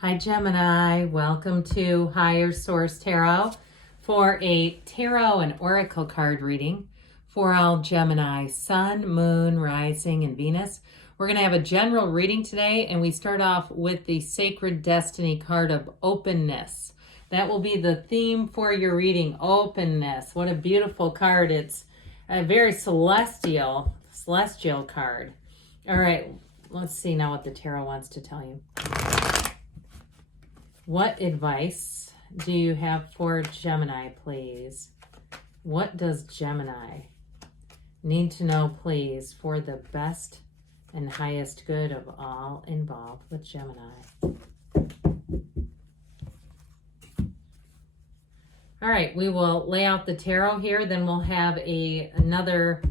Hi Gemini, welcome to Higher Source Tarot for a tarot and oracle card reading for all Gemini, Sun, Moon, Rising, and Venus. We're going to have a general reading today, and we start off with the Sacred Destiny card of openness. That will be the theme for your reading, openness. What a beautiful card. It's a very celestial card. All right, let's see now what the tarot wants to tell you. What advice do you have for Gemini, please? What does Gemini need to know, please, for the best and highest good of all involved with Gemini? All right, we will lay out the tarot here, then we'll have another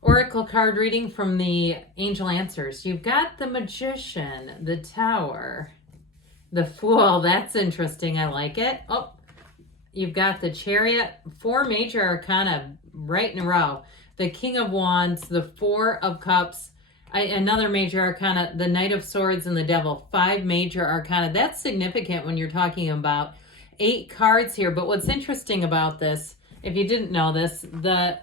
oracle card reading from the Angel Answers. You've got the Magician, the Tower, the Fool. That's interesting. I like it. Oh, you've got the Chariot, 4 Major Arcana right in a row. The King of Wands, the 4 of Cups, another Major Arcana, the Knight of Swords, and the Devil. 5 Major Arcana. That's significant when you're talking about 8 cards here. But what's interesting about this, if you didn't know this, the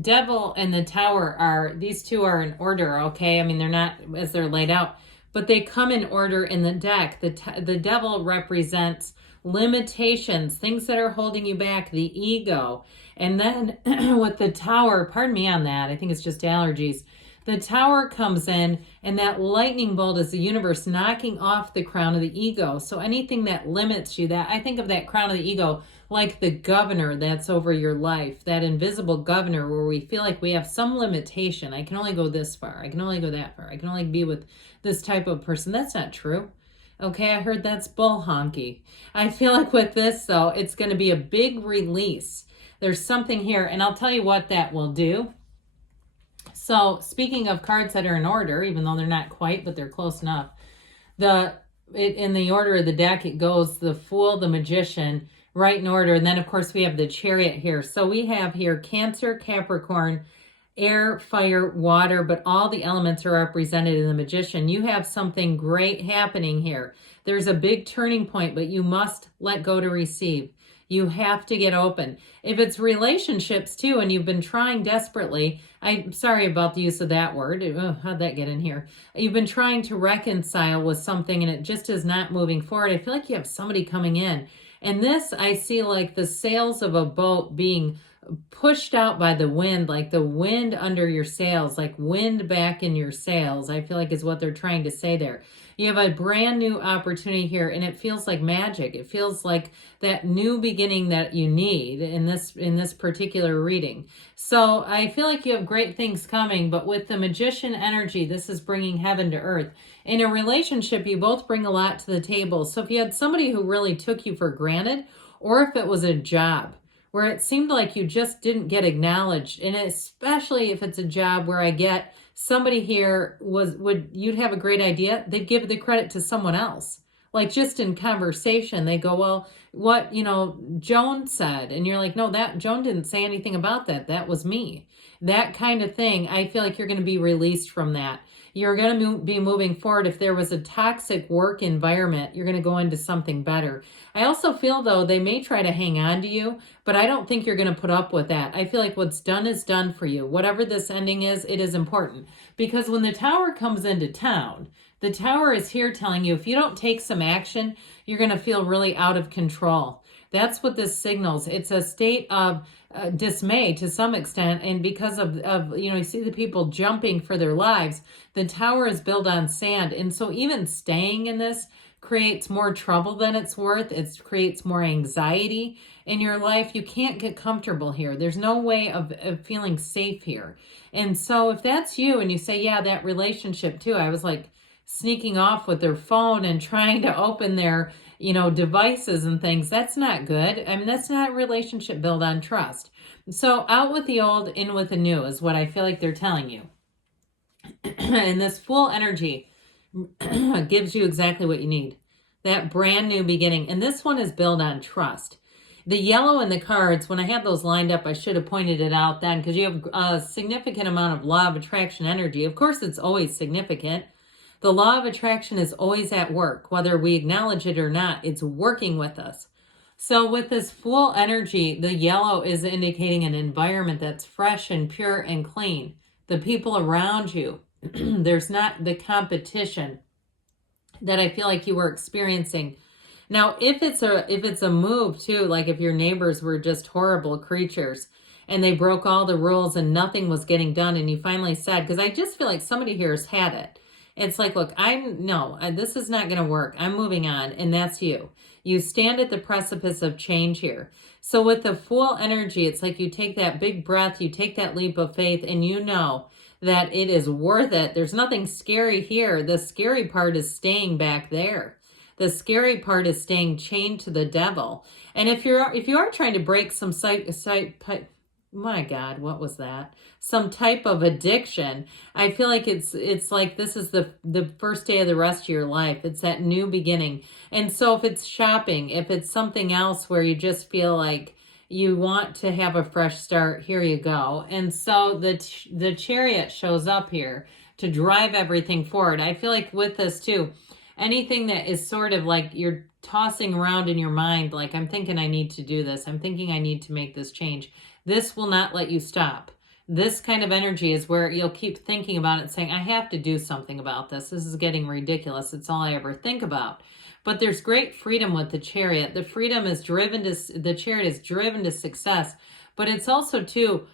Devil and the Tower these two are in order, okay? I mean, they're not as they're laid out, but they come in order in the deck. The Devil represents limitations, things that are holding you back, the ego. And then with the Tower, pardon me on that, I think it's just allergies. The Tower comes in, and that lightning bolt is the universe knocking off the crown of the ego. So anything that limits you, that I think of that crown of the ego like the governor that's over your life, that invisible governor where we feel like we have some limitation. I can only go this far. I can only go that far. I can only be with this type of person. That's not true. Okay, I heard that's bull honky. I feel like with this, though, it's going to be a big release. There's something here, and I'll tell you what that will do. So speaking of cards that are in order, even though they're not quite, but they're close enough, in the order of the deck, it goes the Fool, the Magician, right in order. And then, of course, we have the Chariot here. So we have here Cancer, Capricorn, air, fire, water, but all the elements are represented in the Magician. You have something great happening here. There's a big turning point, but you must let go to receive. You have to get open. If it's relationships too, and you've been trying desperately, I'm sorry about the use of that word. Oh, how'd that get in here? You've been trying to reconcile with something and it just is not moving forward. I feel like you have somebody coming in. And this, I see like the sails of a boat being pushed out by the wind, like the wind under your sails, like wind back in your sails, I feel like is what they're trying to say there. You have a brand new opportunity here, and it feels like magic. It feels like that new beginning that you need in this particular reading. So I feel like you have great things coming, but with the Magician energy, this is bringing heaven to earth. In a relationship, you both bring a lot to the table. So if you had somebody who really took you for granted, or if it was a job where it seemed like you just didn't get acknowledged, and especially if it's a job where I get somebody here you'd have a great idea, they'd give the credit to someone else. Like just in conversation, they go, well, what, Joan said. And you're like, no, Joan didn't say anything about that. That was me. That kind of thing. I feel like you're going to be released from that. You're going to be moving forward. If there was a toxic work environment, you're going to go into something better. I also feel, though, they may try to hang on to you, but I don't think you're going to put up with that. I feel like what's done is done for you. Whatever this ending is, it is important. Because when the Tower comes into town, the Tower is here telling you if you don't take some action, you're going to feel really out of control. That's what this signals. It's a state of dismay to some extent. And because of you see the people jumping for their lives, the Tower is built on sand. And so even staying in this creates more trouble than it's worth. It creates more anxiety in your life. You can't get comfortable here. There's no way of feeling safe here. And so if that's you and you say, yeah, that relationship too, I was like sneaking off with their phone and trying to open their devices and things. That's not good. I mean, that's not a relationship built on trust. So out with the old, in with the new is what I feel like they're telling you. And this Fool energy gives you exactly what you need. That brand new beginning. And this one is built on trust. The yellow in the cards, when I had those lined up, I should have pointed it out then, because you have a significant amount of law of attraction energy. Of course, it's always significant. The law of attraction is always at work, whether we acknowledge it or not. It's working with us. So with this Fool energy, the yellow is indicating an environment that's fresh and pure and clean. The people around you, there's not the competition that I feel like you were experiencing. Now, if it's a move too, like if your neighbors were just horrible creatures and they broke all the rules and nothing was getting done, and you finally said, because I just feel like somebody here has had it. It's like, look, this is not going to work. I'm moving on, and that's you. You stand at the precipice of change here. So with the Fool energy, it's like you take that big breath, you take that leap of faith, and you know that it is worth it. There's nothing scary here. The scary part is staying back there. The scary part is staying chained to the devil. And if you are trying to break some my God, what was that? Some type of addiction. I feel like it's like this is the first day of the rest of your life. It's that new beginning. And so if it's shopping, if it's something else where you just feel like you want to have a fresh start, here you go. And so the Chariot shows up here to drive everything forward. I feel like with this too, anything that is sort of like you're tossing around in your mind, like I'm thinking I need to do this. I'm thinking I need to make this change. This will not let you stop. This kind of energy is where you'll keep thinking about it, saying, I have to do something about this. This is getting ridiculous. It's all I ever think about. But there's great freedom with the Chariot. The Chariot is driven to success, but it's also too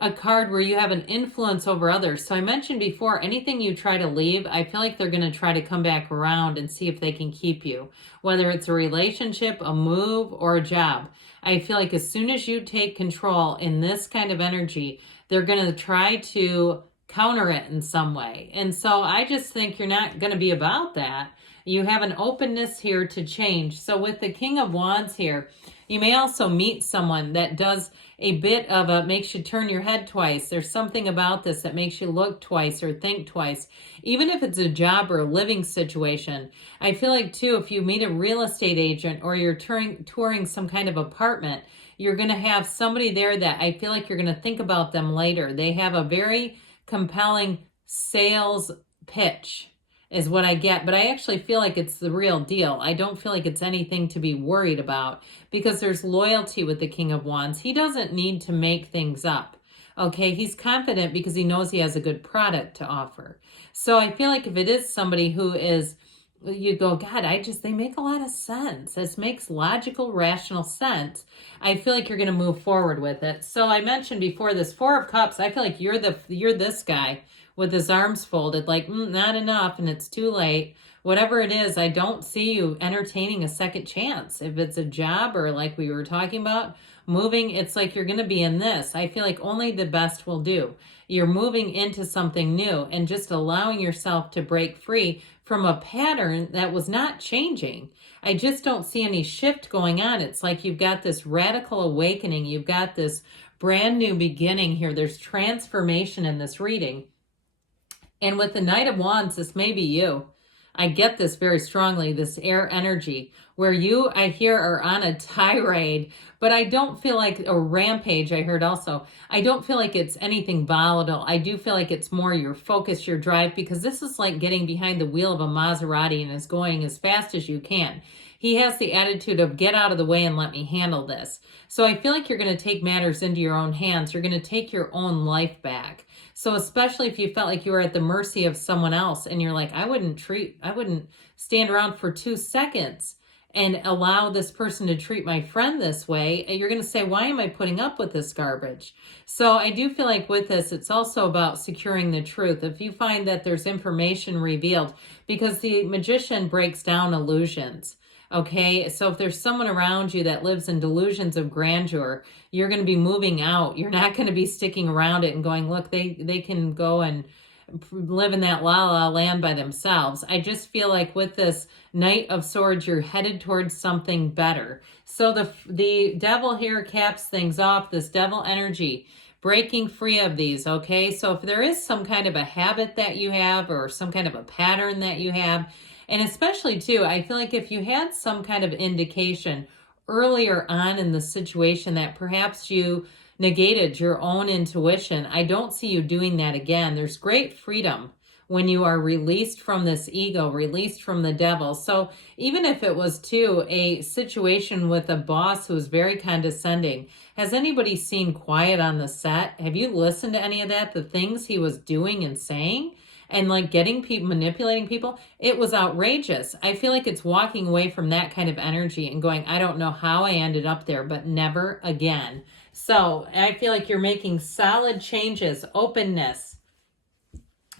a card where you have an influence over others. So I mentioned before, anything you try to leave, I feel like they're going to try to come back around and see if they can keep you, whether it's a relationship, a move, or a job. I feel like as soon as you take control in this kind of energy, they're going to try to counter it in some way. And so I just think you're not going to be about that. You have an openness here to change. So with the King of Wands here, you may also meet someone that does a bit of makes you turn your head twice. There's something about this that makes you look twice or think twice. Even if it's a job or a living situation. I feel like too, if you meet a real estate agent or you're touring some kind of apartment, you're going to have somebody there that I feel like you're going to think about them later. They have a very compelling sales pitch is what I get, but I actually feel like it's the real deal. I don't feel like it's anything to be worried about because there's loyalty with the King of Wands. He doesn't need to make things up. Okay, he's confident because he knows he has a good product to offer. So I feel like if it is somebody who is, you go, God, they make a lot of sense. This makes logical, rational sense. I feel like you're going to move forward with it. So I mentioned before this Four of Cups, I feel like you're this guy with his arms folded, like, not enough, and it's too late. Whatever it is, I don't see you entertaining a second chance. If it's a job or like we were talking about, moving, it's like you're going to be in this. I feel like only the best will do. You're moving into something new and just allowing yourself to break free from a pattern that was not changing. I just don't see any shift going on. It's like you've got this radical awakening. You've got this brand new beginning here. There's transformation in this reading. And with the Knight of Wands, this may be you. I get this very strongly, this air energy, where you, I hear, are on a tirade, but I don't feel like a rampage, I heard also. I don't feel like it's anything volatile. I do feel like it's more your focus, your drive, because this is like getting behind the wheel of a Maserati and is going as fast as you can. He has the attitude of get out of the way and let me handle this. So I feel like you're going to take matters into your own hands. You're going to take your own life back. So especially if you felt like you were at the mercy of someone else and you're like, I wouldn't stand around for 2 seconds and allow this person to treat my friend this way. And you're going to say, why am I putting up with this garbage? So I do feel like with this, it's also about securing the truth. If you find that there's information revealed, because the Magician breaks down illusions. Okay, so if there's someone around you that lives in delusions of grandeur, you're going to be moving out. You're not going to be sticking around it and going, look, they can go and live in that la-la land by themselves. I just feel like with this Knight of Swords, you're headed towards something better. So the devil here caps things off, this devil energy, breaking free of these, okay? So if there is some kind of a habit that you have or some kind of a pattern that you have, and especially too, I feel like if you had some kind of indication earlier on in the situation that perhaps you negated your own intuition, I don't see you doing that again. There's great freedom when you are released from this ego, released from the devil. So even if it was too a situation with a boss who's very condescending, has anybody seen Quiet on the Set? Have you listened to any of that? The things he was doing and saying and like getting people, manipulating people, it was outrageous. I feel like it's walking away from that kind of energy and going, I don't know how I ended up there, but never again. So I feel like you're making solid changes. Openness.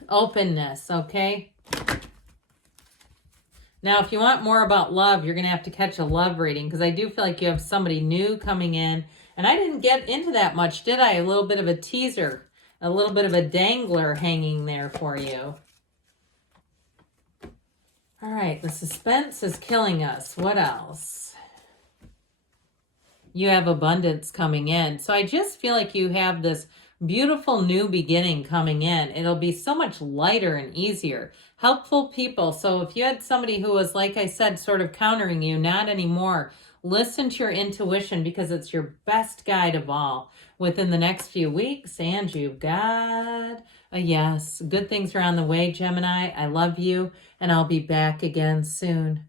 Openness, okay? Now, if you want more about love, you're going to have to catch a love reading, because I do feel like you have somebody new coming in. And I didn't get into that much, did I? A little bit of a teaser, a little bit of a dangler hanging there for you. All right, the suspense is killing us. What else? You have abundance coming in. So I just feel like you have this beautiful new beginning coming in. It'll be so much lighter and easier. Helpful people. So if you had somebody who was, like I said, sort of countering you, not anymore. Listen to your intuition, because it's your best guide of all within the next few weeks. And you've got a yes. Good things are on the way, Gemini. I love you, and I'll be back again soon.